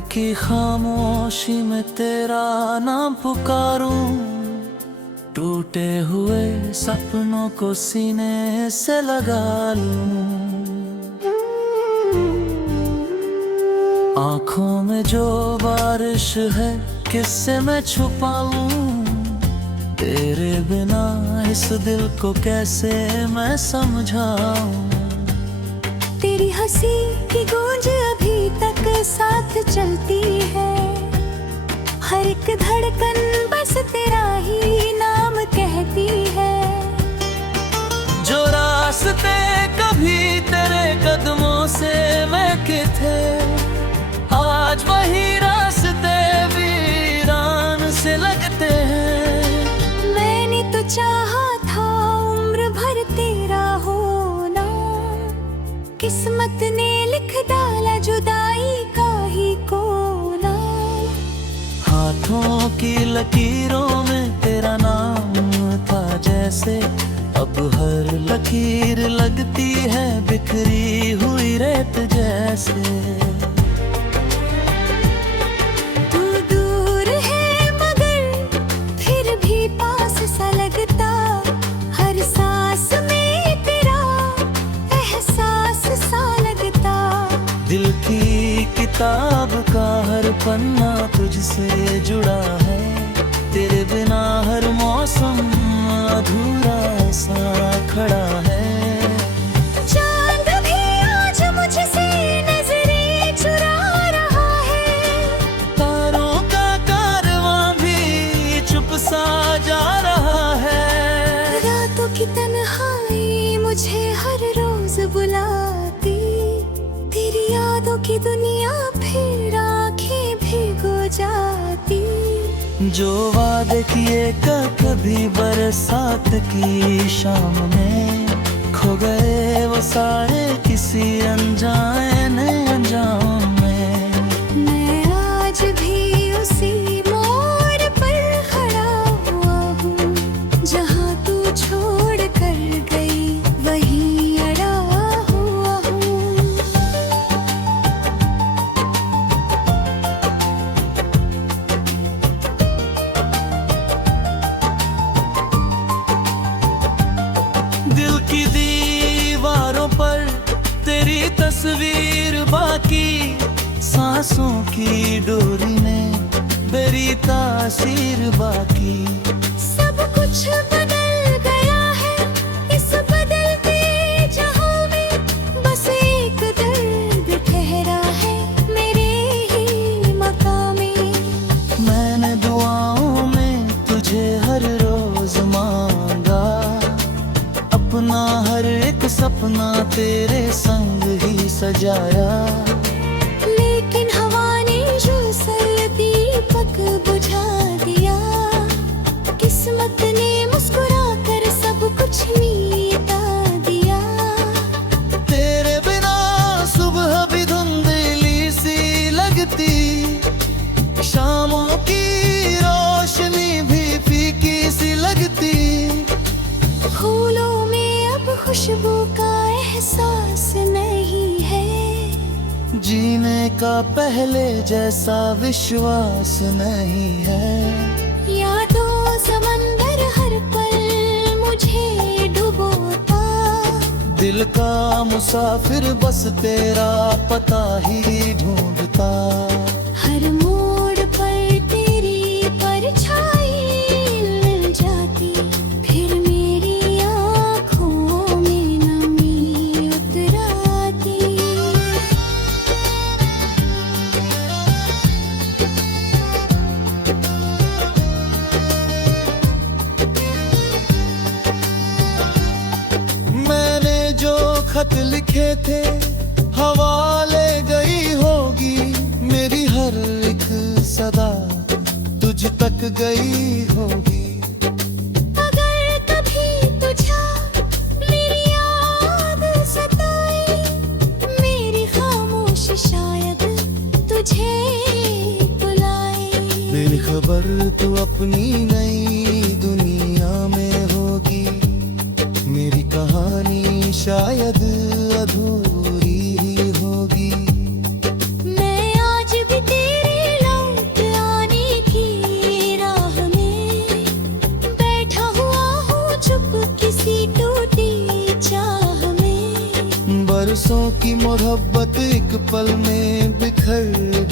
की खामोशी में तेरा नाम पुकारूं, टूटे हुए सपनों को सीने से लगा लूं। आंखों में जो बारिश है किससे मैं छुपा लूं, तेरे बिना इस दिल को कैसे मैं समझाऊं। तेरी हंसी की गूंज अभी तक साथ चलती है, हर एक धड़कन बस तेरा ही नाम कहती है। जो रास्ते कभी तेरे कदमों से महके थे, आज वही रास्ते वीरान से लगते हैं। मैंने तो चाहा था उम्र भर तेरा होना, किस्मत ने लिख डाला जुदाई का ही कोना। हाथों की लकीरों में तेरा नाम था जैसे, अब हर लकीर लगती है बिखरी हुई रेत जैसे। तू दूर है मगर फिर भी पास सा लगता, हर सांस में तेरा एहसास सा लगता। दिल की किताब का हर पन्ना तुझसे जुड़ा है, तेरे बिना हर मौसम अधूरा सा खड़ा है। चांद भी आज मुझसे नजरें चुरा रहा है, तारों का कारवां भी चुप सा जा रहा है। रातों की तन्हाई मुझे हर रोज बुलाती, तेरी यादों की दुनिया फिर आंखें भिगो जाती। जो वादे किए कभी बरसात की शाम में, खो गए वो सारे किसी अनजाने अंजाम में। मैं आज भी उसी मोड़ पर खड़ा हुआ हूँ, जहाँ तू छोड़ कर गई वहीं अड़ा हुआ हूँ। दिल की दीवारों पर तेरी तस्वीर बाकी, सांसों की डोरी में मेरी तासीर बाकी। सब कुछ बदल गया है इस बदलते जहां में, बस एक दर्द ठहरा है मेरे ही मकाम में। मैंने दुआओं में तुझे हर रोज मांगा, अपना हर एक सपना तेरे संग ही सजाया। लेकिन हवा ने जो सल दीपक बुझा दिया, किस्मत ने मुस्कुरा कर सब कुछ मिटा दिया। तेरे बिना सुबह भी धुंधली सी लगती, शामों की रोशनी भी फीकी सी लगती। फूलों में अब खुशबू का एहसास नहीं है, जीने का पहले जैसा विश्वास नहीं है। यादों समंदर हर पल मुझे डुबोता, दिल का मुसाफिर बस तेरा पता ही ढूंढता। हर मोड़ पर तेरी परछाई मिल जाती, फिर मेरी आँखों में नमी उतर आती। मैंने जो खत लिखे थे हवा ले गई होगी, मेरी हर एक सदा तुझ तक गई होगी। अगर कभी तुझा मेरी याद सताई, मेरी खामोश शायद तुझे बुलाए। बेखबर तू अपनी नई दुनिया में होगी, मेरी कहानी शायद अधूरी ही होगी। मैं आज भी तेरे बरसों की मोहब्बत एक पल में बिखर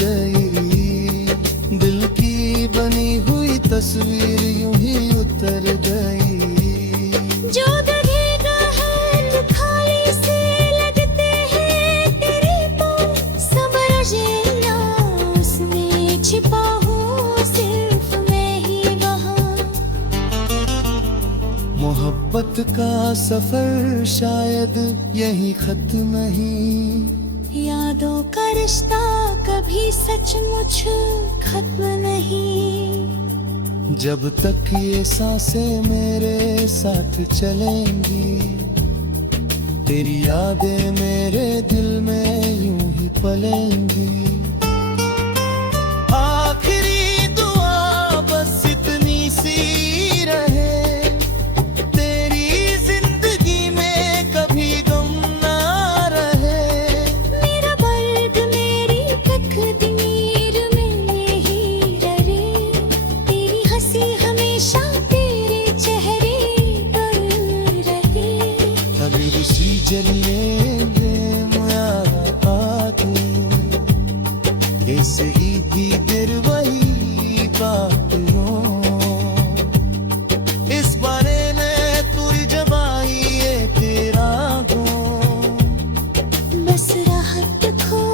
गई। दिल की बनी हुई तस्वीर यूं ही उतर गई। जो दरिया है खाली से लगते हैं तेरे तो सब रज़िया उसमें छिपा हूँ सिर्फ मैं ही वहाँ। मोहब्बत का सफर शायद यही खत्म नहीं। यादों का रिश्ता कभी सचमुच खत्म नहीं। जब तक ये सांसें मेरे साथ चलेंगी, तेरी यादें मेरे दिल में यूं ही पलेंगी। आखिरी दुआ बस इतनी सी रहे, तेरी जिंदगी में कभी गम ना रहे। मेरा दर्द मेरी तकदीर में ही रहे, तेरी हंसी हमेशा तेरे चेहरे पर रहे। अगर उसी जलिए मुया आके ऐसे ही फिर वही बात हो। इस बारे में तू जब आई ये तेरा गो, बस राहत खो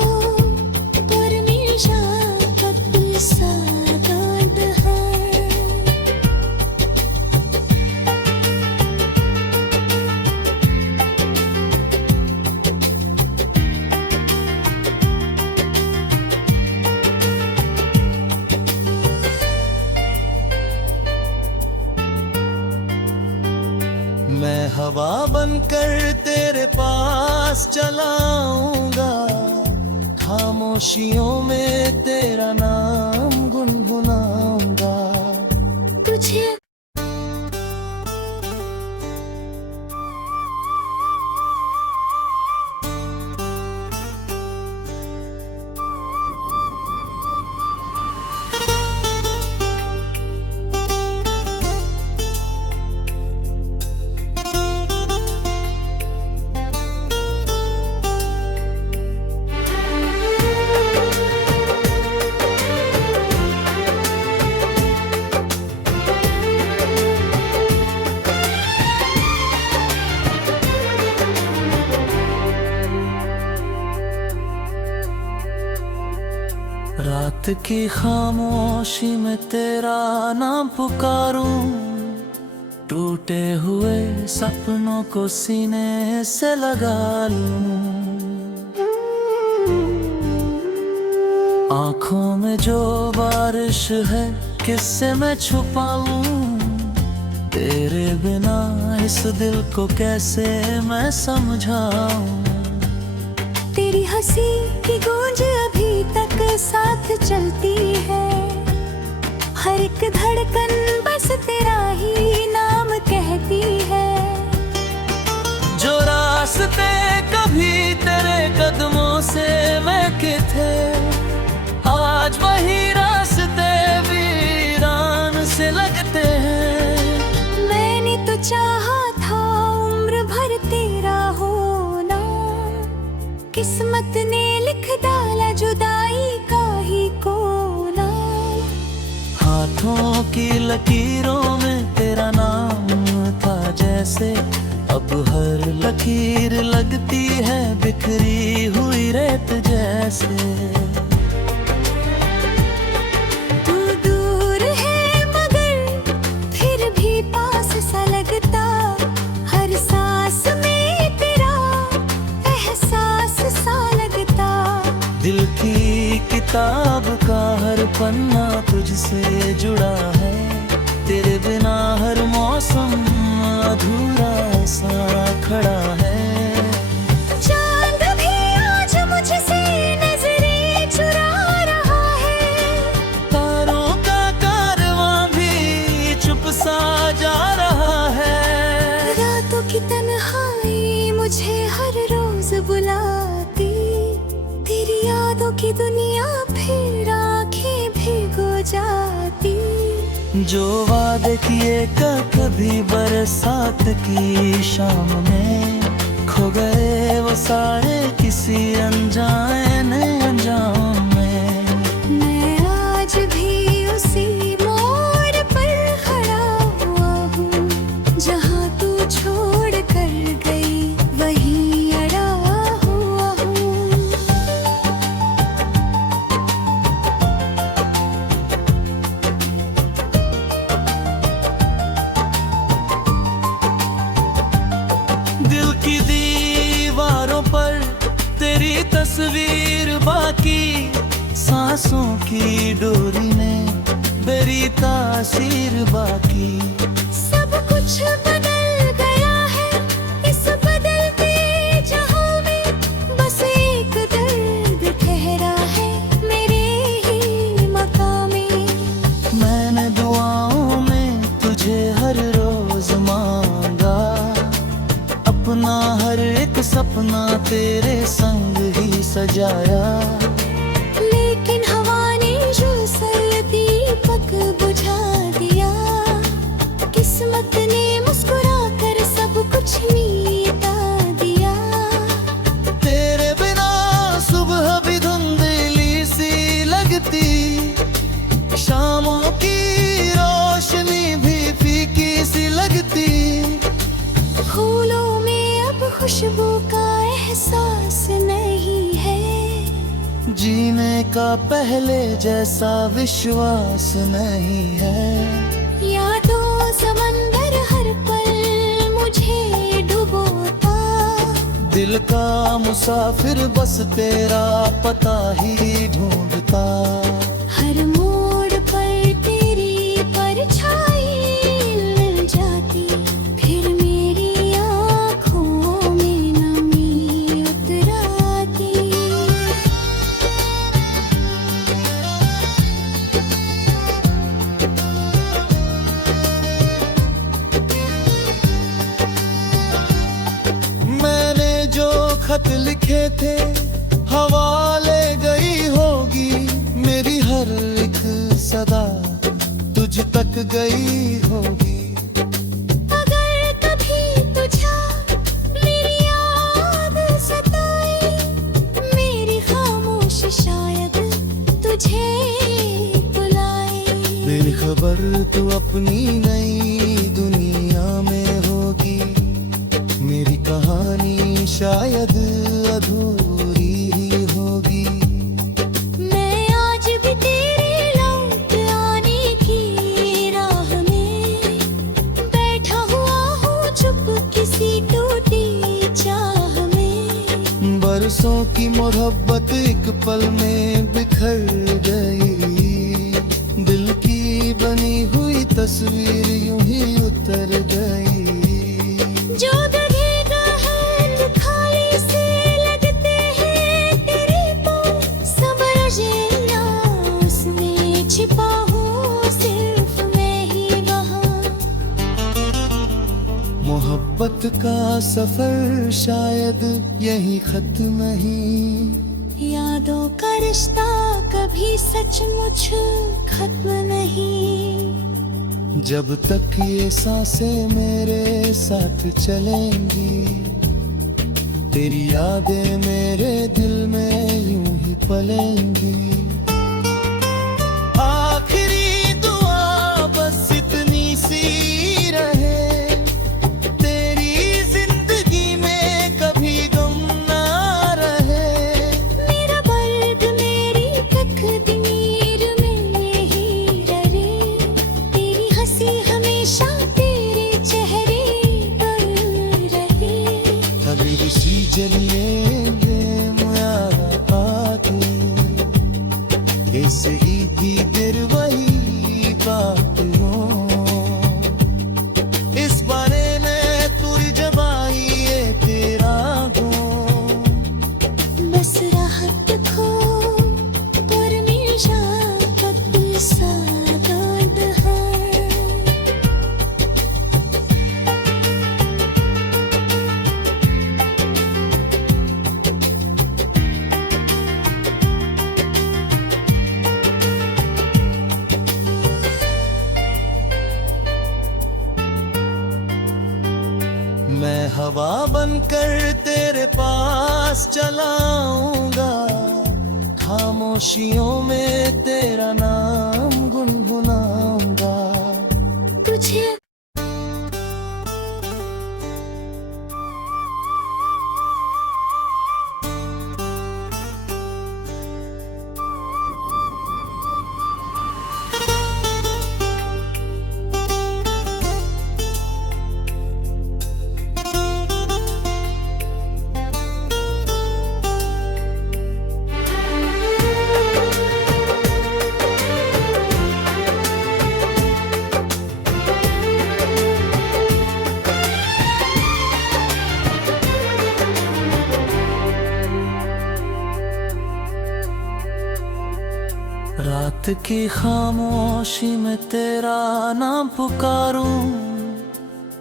पर मेरा कत्ल सादात है। मैं हवा बनकर तेरे पास चलाऊंगा, खामोशियों में तेरा नाम गुनगुनाऊंगा। तुझे रात की खामोशी में तेरा नाम पुकारूं, टूटे हुए सपनों को सीने से लगा लूं। आंखों में जो बारिश है किससे मैं छुपाऊं, तेरे बिना इस दिल को कैसे मैं समझाऊं। तेरी हंसी की गूंज अभी तक साथ चलती है, हर एक धड़कन बस तेरा ही नाम कहती है। जो रास्ते कभी तेरे कदमों से महके थे, आज वही रास्ते वीरान से लगते हैं। मैंने तो चाहा था उम्र भर तेरा होना, किस्मत ने लिख डाला जुदाई का ही कोना। हाथों की लकीरों में तेरा नाम था जैसे, अब हर लकीर लगती है बिखरी हुई रेत जैसे। तू दूर है मगर फिर भी पास सा लगता, हर सांस में तेरा एहसास सा लगता। दिल की किताब का हर पन्ना तुझसे जुड़ा है, तेरे बिना हर मौसम अधूरा सा खड़ा है। चांद भी आज मुझसे नजरें चुरा रहा है, तारों का कारवां भी चुप सा जा रहा है। रातों की तन्हाई मुझे हर रोज बुलाती, तेरी यादों की दुनिया फिर आंखें भिगो जाती। जो वादे किए कभी बरसात की शाम में खो गए वो सारे किसी अनजाने अंजाम में। मैं आज भी उसी मोड़ पर खड़ा हुआ हूँ, जहाँ तू छोड़ कर गई वहीं अड़ा हुआ हूँ। दिल की दीवारों पर तेरी तस्वीर बाकी, सांसों की डोरी में मेरी तासीर बाकी। सब कुछ बदल गया है इस बदलते जहां में, बस एक दर्द ठहरा है मेरे ही मकाम में। मैंने दुआओं में तुझे हर रोज मांगा, अपना हर एक सपना तेरे संग ही सजाया। लेकिन हवा ने जो सल दीपक बुझा दिया, किस्मत ने मुस्कुरा कर सब कुछ मिटा दिया। तेरे बिना सुबह भी धुंधली सी लगती, शामों की रोशनी भी फीकी सी लगती। फूलों में अब खुशबू का एहसास नहीं है, जीने का पहले जैसा विश्वास नहीं है। यादों समंदर हर पल मुझे डुबोता, दिल का मुसाफिर बस तेरा पता ही ढूंढता। हर मोड़ पर तेरी परछाई मिल जाती, फिर मेरी आँखों में नमी उतर आती। मैंने जो खत लिखे थे हवा ले गई होगी, मेरी हर एक सदा तुझ तक गई होगी। अगर कभी तुझा मेरी याद सताई, मेरी खामोश शायद तुझे बुलाए। बेखबर तू अपनी नई दुनिया में होगी, मेरी कहानी शायद अधूरी ही होगी। मैं आज भी तेरे लौट आने की राह में बैठा हुआ हूँ, चुप किसी टूटी चाह में। बरसों की मोहब्बत एक पल में बिखर गई, दिल की बनी हुई तस्वीर यूं ही उतर गई। जो दरिया है खाली से लगते हैं तेरे तो, सब रज़िया उसमें छिपा हूँ सिर्फ मैं ही वहाँ। मोहब्बत का सफर शायद यही खत्म ही, यादों का रिश्ता कभी सचमुच खत्म नहीं। जब तक ये सांसें मेरे साथ चलेंगी, तेरी यादें मेरे दिल में यूं ही पलेंगी। आखिरी दुआ बस इतनी सी रहे, तेरी जिंदगी में कभी गम ना रहे। मेरा दर्द मेरी तकदीर में ही रहे, तेरी हंसी हमेशा तेरे चेहरे पर रहे। हबीबी सी जलिएंगे मुलाकातें, ऐसे ही फिर वही बात हो। इस बारे में तू जब आई ये तेरा गुण, बस राहत खो पर मेरी शफ़क़त सा दर्द है। मैं हवा बनकर तेरे पास चलाऊंगा, खामोशियों में तेरा नाम गुनगुनाऊंगा। तुझे रात की खामोशी में तेरा नाम पुकारूं,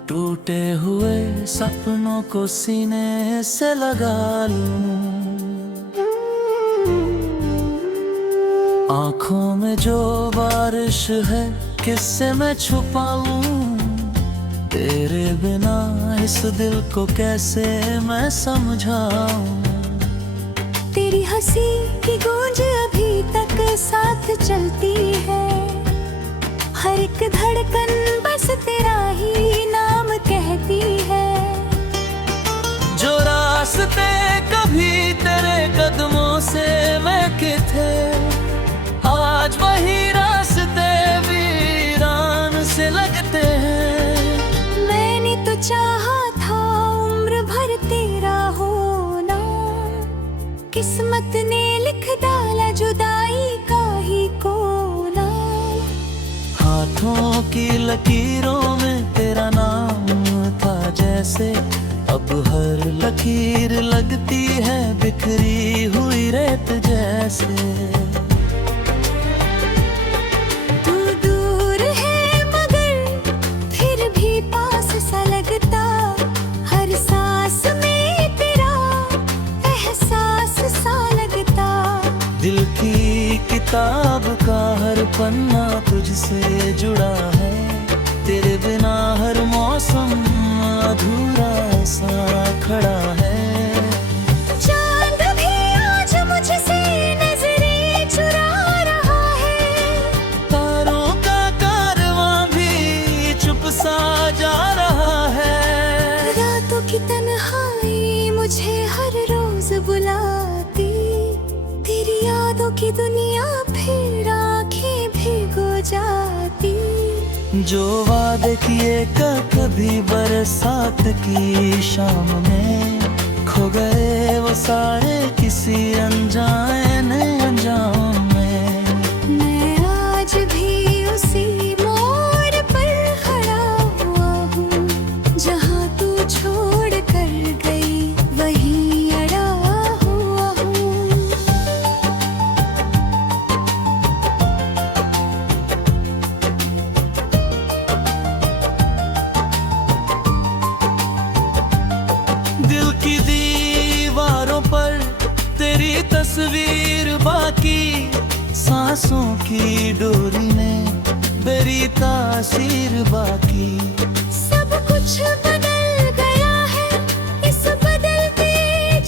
टूटे हुए सपनों को सीने से लगा लूं। आंखों में जो बारिश है किससे मैं छुपाऊं, तेरे बिना इस दिल को कैसे मैं समझाऊं। तेरी हंसी की गूंज अभी तक साथ चलती है, हर एक धड़कन बस तेरा ही नाम कहती है। जो रास्ते कभी तेरे कदमों से महके थे, आज वही रास्ते वीरान से लगते हैं। मैंने तो चाहा था उम्र भर तेरा होना, किस्मत ने लिख डाला जुदाई का ही कोना। हाथों की लकीरों में तेरा नाम था जैसे, अब हर लकीर लगती है बिखरी हुई रेत जैसे। तू दूर है मगर फिर भी पास सा लगता, हर सांस में तेरा एहसास सा लगता। दिल की किताब का हर पन्ना तुझसे जुड़ा है, तेरे बिना हर मौसम अधूरा सा खड़ा है। चांद भी आज मुझसे नजरें चुरा रहा है, तारों का कारवां भी चुप सा जा रहा है। रातों की तन्हाई मुझे हर रोज बुलाती, तेरी यादों की दुनिया फिर आंखें भिगो जाती। जो वादे किए कभी बरसात की शाम में, खो गए वो सारे किसी अनजाने अंजाम में। मैं आज भी उसी मोड़ पर खड़ा हुआ हूँ, जहाँ तू छोड़ कर गई वहीं अड़ा हुआ हूँ। दिल की दीवारों पर तेरी तस्वीर बाकी, सांसों की डोरी में तेरी तासीर बाकी। सब कुछ बदल गया है इस बदलते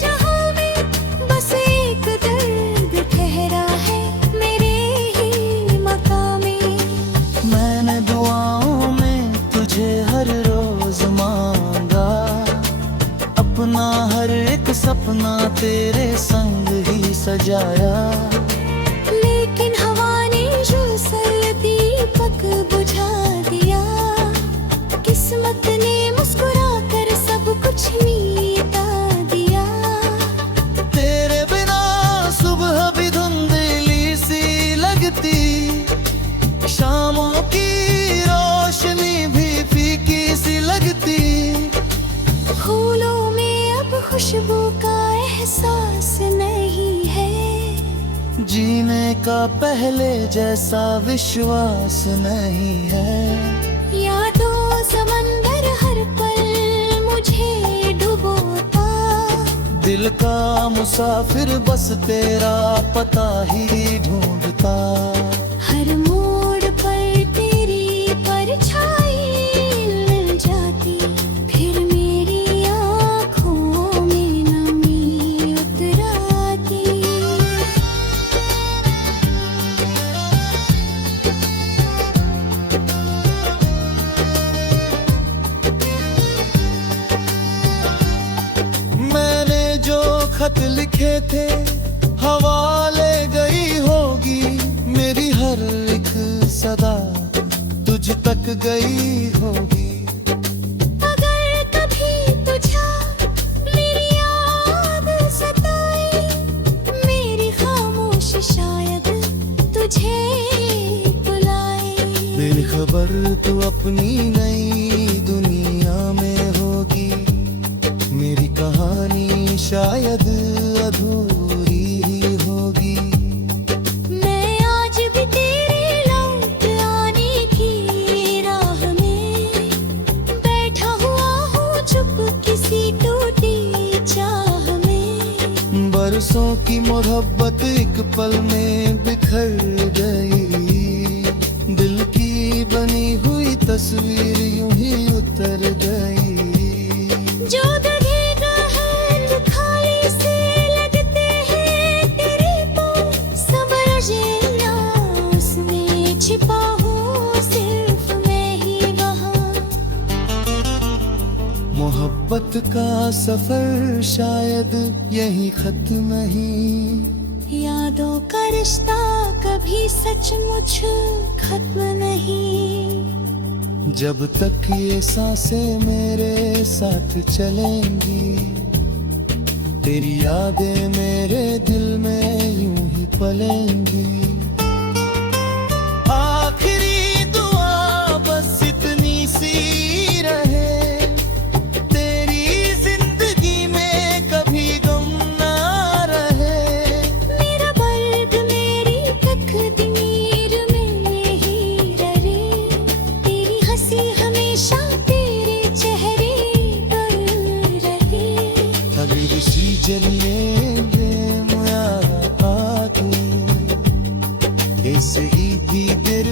जहां में, बस एक दर्द ठहरा है मेरे ही मकाम में। मैंने दुआओं में तुझे हर रोज मांगा, अपना हर एक सपना तेरे संग ही सजाया। लेकिन हवा ने जो सल दीपक बुझा दिया, किस्मत ने मुस्कुरा कर सब कुछ मिटा दिया। तेरे बिना सुबह भी धुंधली सी लगती, शामों की रोशनी भी फीकी सी लगती। फूलों में अब खुशबू का एहसास नहीं है, जीने का पहले जैसा विश्वास नहीं है। यादों समंदर हर पल मुझे डुबोता, दिल का मुसाफिर बस तेरा पता ही ढूंढता। हर मोड़ पर तेरी परछाई मिल जाती, फिर मेरी लिखे थे हवा ले गई होगी मेरी हर एक सदा तुझ तक गई होगी। अगर कभी तुझा मेरी याद सताई, मेरी खामोश शायद तुझे बुलाए। बेखबर तू अपनी नई दुनिया में होगी, मेरी कहानी शायद अधूरी ही होगी। मैं आज भी तेरे लौट आने की राह में बैठा हुआ हूँ चुप किसी टूटी चाह में। बरसों की मोहब्बत एक पल में बिखर गई, दिल की बनी हुई तस्वीर यूं ही उतर गई। जो दरिया है खाली से लगते हैं तेरे तो समझ ना उसमें छिपा हूँ सिर्फ मैं ही वहाँ। मोहब्बत का सफर शायद यही खत्म नहीं, यादों का रिश्ता कभी सचमुच खत्म नहीं। जब तक ये सांसें मेरे साथ चलेंगी, तेरी यादें मेरे दिल में यूं ही पलेंगी। आखिरी दुआ बस इतनी सी रहे, तेरी जिंदगी में कभी गम ना रहे। मेरा बर्द मेरी तकदीर में ही रहे, तेरी हंसी हमेशा तेरे चेहरे पर रहे। अगर सी जलिए मुया तू ऐसे ही भी दिल